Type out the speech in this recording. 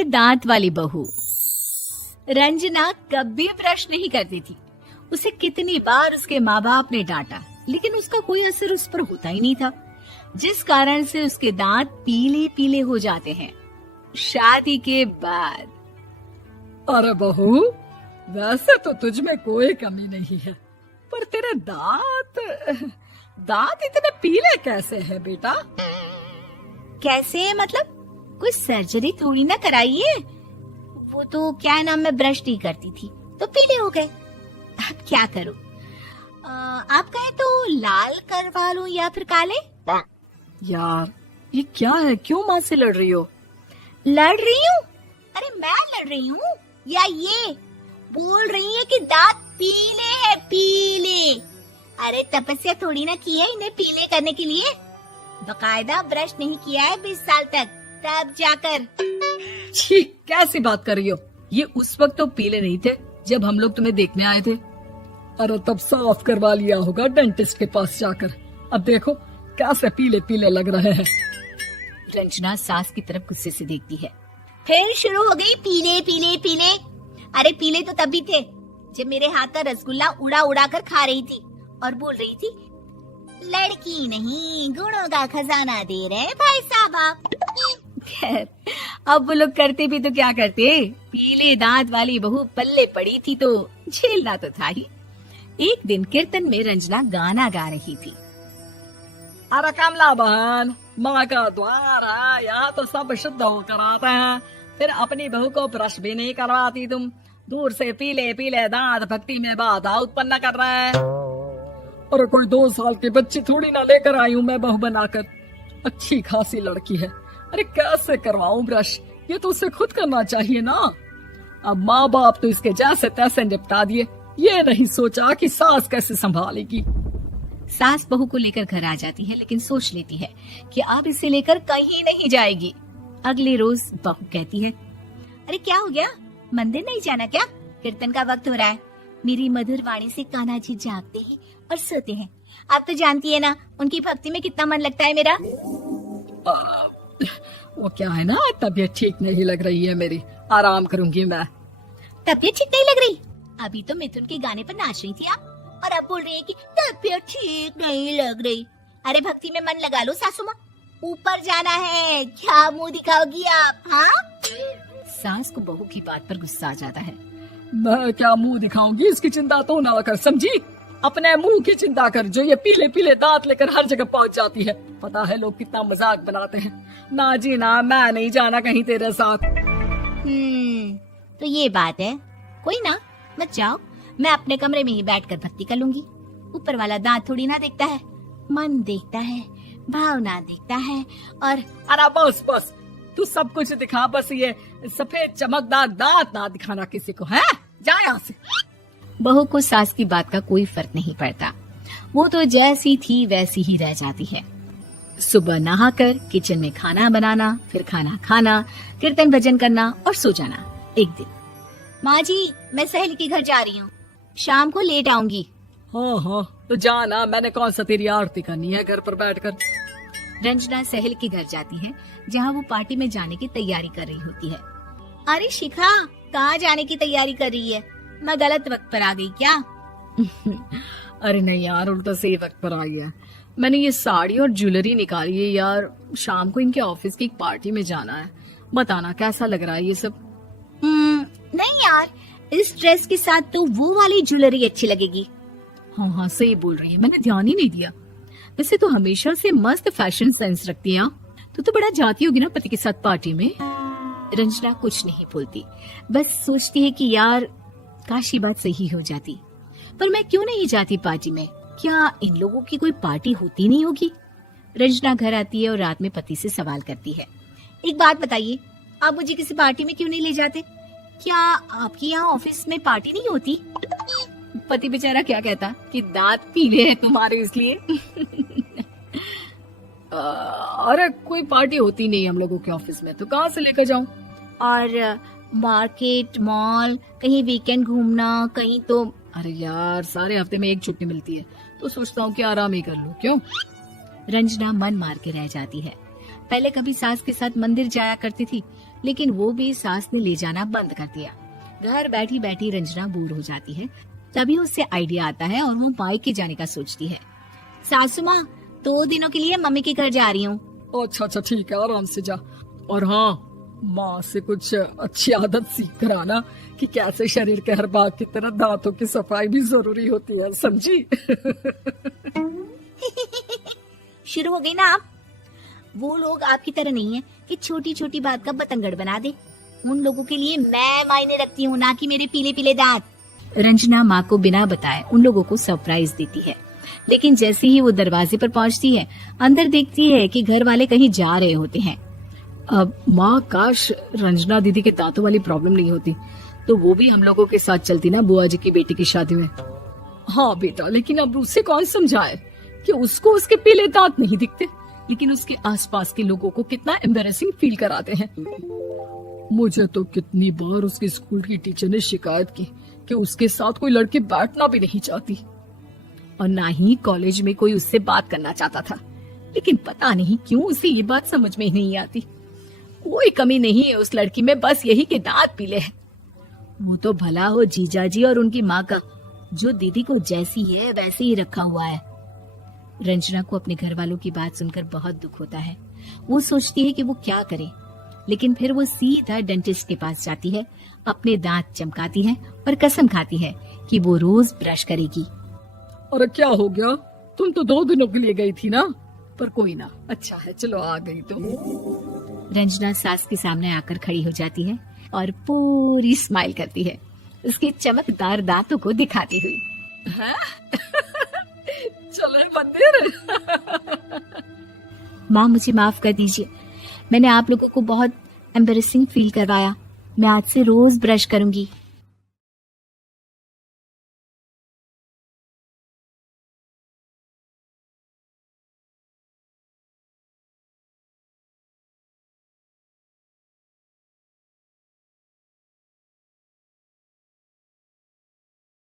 पीले दांत वाली बहू। रंजना कभी ब्रश नहीं करती थी। उसे कितनी बार उसके माँ बाप ने डांटा, लेकिन उसका कोई असर उस पर होता ही नहीं था, जिस कारण से उसके दांत पीले पीले हो जाते हैं। शादी के बाद। अरे बहू, वैसे तो तुझ में कोई कमी नहीं है, पर तेरे दांत इतने पीले कैसे हैं बेटा? कैसे मतलब? कोई सर्जरी थोड़ी ना कराई है। वो तो क्या नाम, मैं ब्रश नहीं करती थी तो पीले हो गए। अब क्या करूं? आप कहें तो लाल करवा लूं या फिर काले? यार ये क्या है, क्यों माँ से लड़ रही हो? लड़ रही हूँ? अरे मैं लड़ रही हूँ या ये बोल रही है कि दांत पीले हैं, पीले। अरे तपस्या थोड़ी ना की है इन्हें पीले करने के लिए। बकायदा ब्रश नहीं किया है 20 साल तक, तब जाकर। छी, कैसी बात कर रही हो? ये उस वक्त तो पीले नहीं थे जब हम लोग तुम्हें देखने आए थे। अरे तब साफ करवा लिया होगा डेंटिस्ट के पास जाकर। अब देखो कैसे पीले पीले लग रहे हैं। रंजना सास की तरफ गुस्से से देखती है। फिर शुरू हो गई पीले पीले पीले। अरे पीले तो तभी थे जब मेरे हाथ का रसगुल्ला उड़ा उड़ा कर खा रही थी और बोल रही थी, लड़की नहीं गुणों का खजाना दे रहे भाई साहब आप। खैर, अब वो लोग करते भी तो क्या करते, पीले दांत वाली बहू पल्ले पड़ी थी तो झेलना तो था ही। एक दिन कीर्तन में रंजना गाना गा रही थी। अरे कमला बहन, माँ का द्वार है, यहाँ तो सब शुद्ध होकर आते हैं, फिर अपनी बहू को ब्रश भी नहीं करवाती तुम। दूर से पीले पीले दांत भक्ति में बाधा उत्पन्न कर रहे हैं। अरे कोई 2 साल की बच्ची थोड़ी ना लेकर आई हूँ मैं बहू बनाकर। अच्छी खासी लड़की है, अरे कैसे करवाऊं ब्रश? ये तो उसे खुद करना चाहिए ना। अब माँ बाप तो इसके जैसे तैसे निपटा दिए, ये नहीं सोचा कि सास कैसे संभालेगी। सास बहू को लेकर घर आ जाती है, लेकिन सोच लेती है कि अब इसे लेकर कहीं नहीं जाएगी। अगले रोज बहू कहती है, अरे क्या हो गया, मंदिर नहीं जाना क्या? कीर्तन का वक्त हो रहा है। मेरी मधुर वाणी से कान्हा जी जागते हैं और सोते हैं। आप तो जानती है ना उनकी भक्ति में कितना मन लगता है मेरा। वो क्या है ना, तबीयत ठीक नहीं लग रही है मेरी, आराम करूंगी मैं। तबीयत ठीक नहीं लग रही? अभी तो मिथुन के गाने पर नाच रही थी आप, और अब बोल रही है कि तबीयत ठीक नहीं लग रही। अरे भक्ति में मन लगा लो सासू माँ, ऊपर जाना है, क्या मुंह दिखाओगी आप? हाँ? सास को बहू की बात पर गुस्सा आ जाता है। मैं क्या मुंह दिखाऊंगी, इसकी चिंता तो ना कर, समझी? अपने मुंह की चिंता कर, जो ये पीले पीले दांत लेकर हर जगह पहुंच जाती है। पता है लोग कितना मजाक बनाते हैं। ना जी ना, मैं नहीं जाना कहीं तेरे साथ। तो ये बात है, कोई ना, मत जाओ, मैं अपने कमरे में ही बैठकर भक्ति कर लूंगी। ऊपर वाला दांत थोड़ी ना देखता है, मन देखता है, भावना देखता है। और अरे बस बस, तू सब कुछ दिखा, बस ये सफेद चमकदार दांत ना दिखाना किसी को, है? जा यहाँ से। बहू को सास की बात का कोई फर्क नहीं पड़ता, वो तो जैसी थी वैसी ही रह जाती है। सुबह नहाकर किचन में खाना बनाना, फिर खाना खाना, कीर्तन भजन करना और सो जाना। एक दिन, माँ जी मैं सहेली के घर जा रही हूँ, शाम को लेट आऊंगी। हाँ, तो जाना, मैंने कौन सा तेरी आरती करनी है घर पर बैठकर। रंजना सहेली के घर जाती है, जहाँ वो पार्टी में जाने की तैयारी कर रही होती है। अरे शिखा, कहाँ जाने की तैयारी कर रही है? मैं गलत वक्त पर आ गई क्या? अरे नहीं यार, उल्टा सही वक्त पर आई है। मैंने ये साड़ी और ज्वेलरी निकाली है यार, शाम को इनके ऑफिस की एक पार्टी में जाना है। बताना कैसा लग रहा है ये सब? नहीं यार, इस ड्रेस के साथ तो वो वाली ज्वेलरी अच्छी लगेगी। हाँ सही बोल रही है, मैंने ध्यान ही नहीं दिया। वैसे तो हमेशा से मस्त फैशन सेंस रखती है। तो बड़ा जाती होगी ना पति के साथ पार्टी में। रंजना कुछ नहीं बोलती, बस सोचती है कि यार काश ये बात सही हो जाती, पर मैं क्यों नहीं जाती पार्टी में? क्या इन लोगों की कोई पार्टी होती नहीं होगी? रंजना घर आती है और रात में पति से सवाल करती है, एक बात बताइए, आप मुझे किसी पार्टी में क्यों नहीं ले जाते? क्या आपके यहाँ ऑफिस में पार्टी नहीं होती? पति बेचारा क्या कहता कि दांत पीले हैं तुम्हारे इसलिए। अरे कोई पार्टी होती नहीं हम लोगों के ऑफिस में, तो कहाँ से लेकर जाऊं? और मार्केट, मॉल, कहीं वीकेंड घूमना कहीं तो? अरे यार सारे हफ्ते में एक छुट्टी मिलती है, तो सोचता हूँ कि आराम ही कर लूं। क्यों? रंजना मन मार के रह जाती है। पहले कभी सास के साथ मंदिर जाया करती थी, लेकिन वो भी सास ने ले जाना बंद कर दिया। घर बैठी बैठी रंजना बोर हो जाती है। तभी उससे आइडिया आता है और वो मायके जाने का सोचती है। सासू माँ, 2 दिनों के लिए मम्मी के घर जा रही हूँ। अच्छा अच्छा ठीक है, आराम से जा। और हाँ, माँ से कुछ अच्छी आदत सीख कर आना कि कैसे शरीर के हर भाग की तरह दांतों की सफाई भी जरूरी होती है, समझी? शुरू हो गई ना आप। वो लोग आपकी तरह नहीं है कि छोटी छोटी बात का बतंगड़ बना दे। उन लोगों के लिए मैं मायने रखती हूँ, ना कि मेरे पीले पीले दांत। रंजना माँ को बिना बताए उन लोगों को सरप्राइज देती है, लेकिन जैसे ही वो दरवाजे पर पहुंचती है, अंदर देखती है कि घर वाले कहीं जा रहे होते हैं। अब माँ, काश रंजना दीदी के दांतों वाली प्रॉब्लम नहीं होती तो वो भी हम लोगों के साथ चलती ना बुआ जी की बेटी की शादी में। हाँ बेटा, लेकिन अब उसे कौन समझाए कि उसको उसके पीले दांत नहीं दिखते, लेकिन उसके आसपास के लोगों को कितना एम्बैरेसिंग फील कराते हैं। मुझे तो कितनी बार उसके स्कूल की टीचर ने शिकायत की कि उसके साथ कोई लड़की बैठना भी नहीं चाहती, और ना ही कॉलेज में कोई उससे बात करना चाहता था। लेकिन पता नहीं क्यों उसे ये बात समझ में ही नहीं आती। कोई कमी नहीं है उस लड़की में, बस यही कि दांत पीले हैं। वो तो भला हो जीजा जी और उनकी माँ का, जो दीदी को जैसी है वैसे ही रखा हुआ है। रंजना को अपने घर वालों की बात सुनकर बहुत दुख होता है। वो सोचती है कि वो क्या करे, लेकिन फिर वो सीधा डेंटिस्ट के पास जाती है, अपने दांत चमकाती है और कसम खाती है कि वो रोज ब्रश करेगी। अरे क्या हो गया, तुम तो 2 दिनों के लिए गई थी ना। पर कोई ना, अच्छा है, चलो आ गई तो। रंजना सास के सामने आकर खड़ी हो जाती है और पूरी स्माइल करती है, उसके चमकदार दांतों को दिखाती हुई। हैं? चले मंदिर। माँ, मुझे माफ कर दीजिए, मैंने आप लोगों को बहुत एम्बैरेसिंग फील करवाया। मैं आज से रोज ब्रश करूंगी।